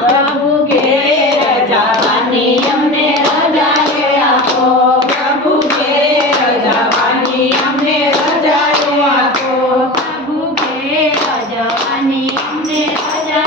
प्रभु के रजा नियम ने प्रभु के रजा नियम ने रजा ले प्रभु के रजा नियम ने रजा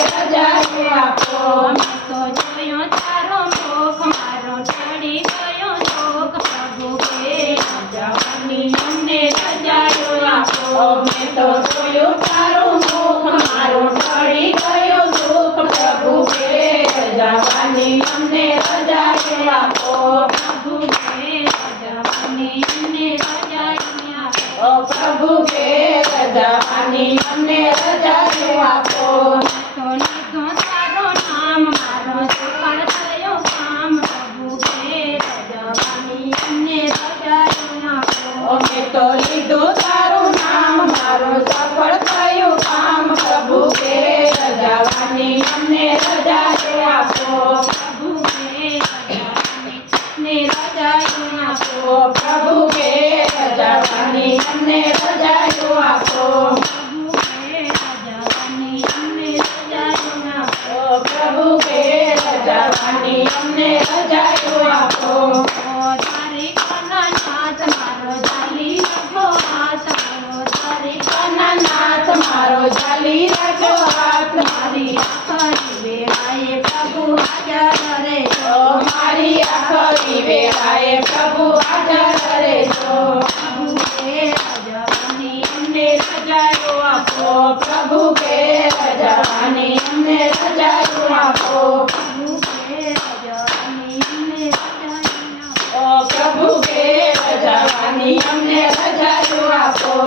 प्रभु के रजानी हमने પ્રભુ ઘેર જવાની અમને રજાયો આપો ઓ તારી કના નાથ મારો ચાલી રાખો હાથ મારો તારી કના નાથ મારો ચાલી રાખો હાથ મારી આખરી વેળાએ પ્રભુ હાજર રે ઓ મારી આખરી વેળાએ પ્રભુ હાજર રહેજો પ્રભુ ઘેર જવાની અમને રજાયો આપો પ્રભુ ઘેર જવાની અમને રજાયો આપો